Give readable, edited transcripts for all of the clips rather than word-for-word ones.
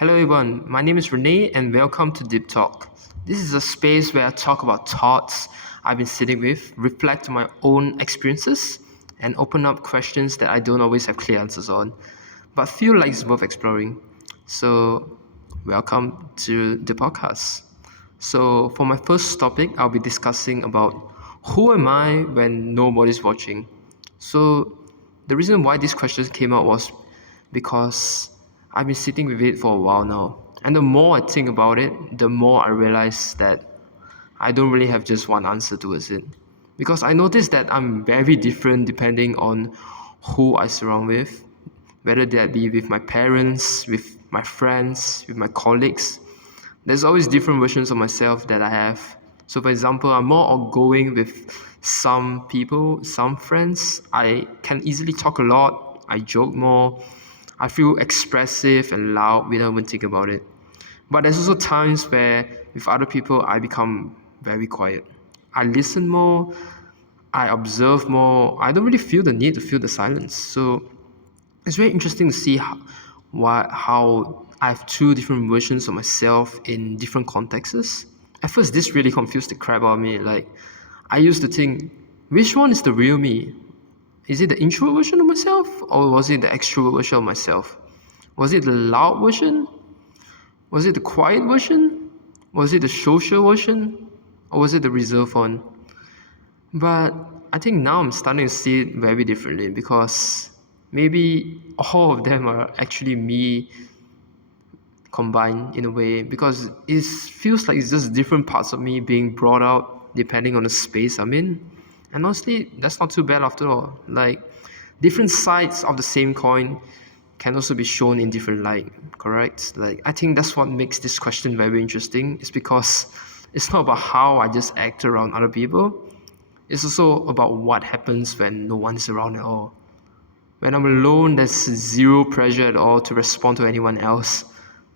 Hello everyone, my name is Renee and welcome to Deep Talk. This is a space where I talk about thoughts I've been sitting with, reflect on my own experiences, and open up questions that I don't always have clear answers on, but feel like it's worth exploring. So, welcome to the podcast. So, for my first topic, I'll be discussing about who am I when nobody's watching. So, the reason why this question came out was because I've been sitting with it for a while now. And the more I think about it, the more I realize that I don't really have just one answer towards it. Because I noticed that I'm very different depending on who I surround with, whether that be with my parents, with my friends, with my colleagues. There's always different versions of myself that I have. So, for example, I'm more outgoing with some people, some friends. I can easily talk a lot, I joke more, I feel expressive and loud without even thinking about it. But there's also times where with other people I become very quiet. I listen more, I observe more. I don't really feel the need to feel the silence. So it's very interesting to see how I have two different versions of myself in different contexts. At first, this really confused the crap out of me. Like, I used to think, which one is the real me? Is it the introvert version of myself, or was it the extrovert version of myself? Was it the loud version? Was it the quiet version? Was it the social version? Or was it the reserved one? But I think now I'm starting to see it very differently because maybe all of them are actually me combined in a way, because it feels like it's just different parts of me being brought out depending on the space I'm in. And honestly, that's not too bad after all. Like, different sides of the same coin can also be shown in different light, correct? Like, I think that's what makes this question very interesting. It's because it's not about how I just act around other people. It's also about what happens when no one's around at all. When I'm alone, there's zero pressure at all to respond to anyone else.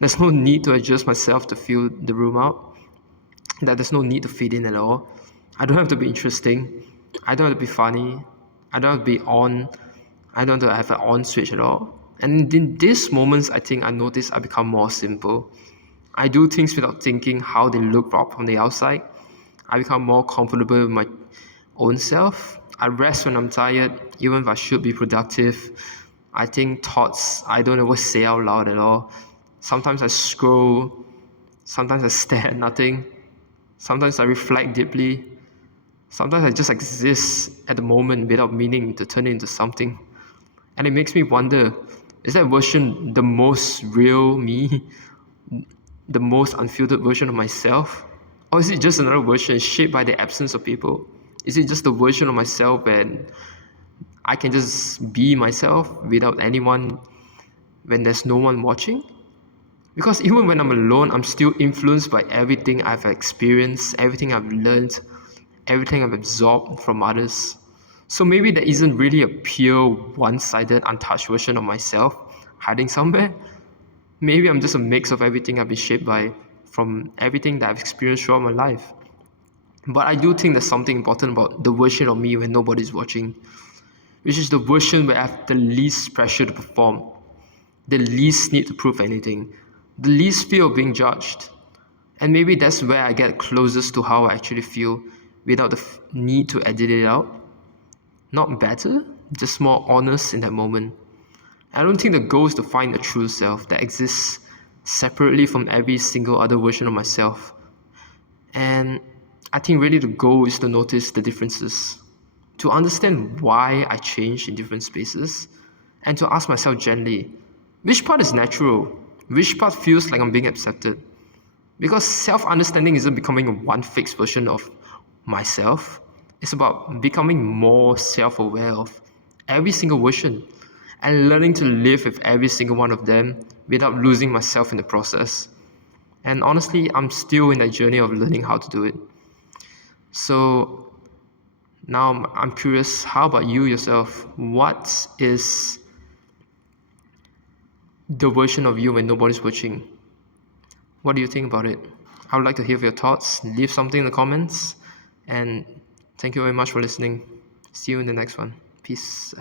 There's no need to adjust myself to fill the room out. That there's no need to fit in at all. I don't have to be interesting. I don't have to be funny. I don't have to be on. I don't have to have an on switch at all. And in these moments, I think I notice I become more simple. I do things without thinking how they look from the outside. I become more comfortable with my own self. I rest when I'm tired, even if I should be productive. I think thoughts I don't ever say out loud at all. Sometimes I scroll, sometimes I stare at nothing, sometimes I reflect deeply, sometimes I just exist at the moment without meaning to turn it into something. And it makes me wonder, is that version the most real me, the most unfiltered version of myself? Or is it just another version shaped by the absence of people? Is it just the version of myself when I can just be myself without anyone, when there's no one watching? Because even when I'm alone, I'm still influenced by everything I've experienced, everything I've learned, everything I've absorbed from others. So maybe there isn't really a pure, one sided, untouched version of myself hiding somewhere. Maybe I'm just a mix of everything I've been shaped by, from everything that I've experienced throughout my life. But I do think there's something important about the version of me when nobody's watching, which is the version where I have the least pressure to perform, the least need to prove anything, the least fear of being judged. And maybe that's where I get closest to how I actually feel without the need to edit it out. Not better, just more honest in that moment. I don't think the goal is to find a true self that exists separately from every single other version of myself. And I think really the goal is to notice the differences, to understand why I change in different spaces, and to ask myself gently, which part is natural? Which part feels like I'm being accepted? Because self understanding isn't becoming one fixed version of myself, it's about becoming more self aware of every single version and learning to live with every single one of them without losing myself in the process. And honestly, I'm still in that journey of learning how to do it. So now I'm curious, how about you yourself? What is the version of you when nobody's watching? What do you think about it? I would like to hear your thoughts. Leave something in the comments. And thank you very much for listening. See you in the next one. Peace.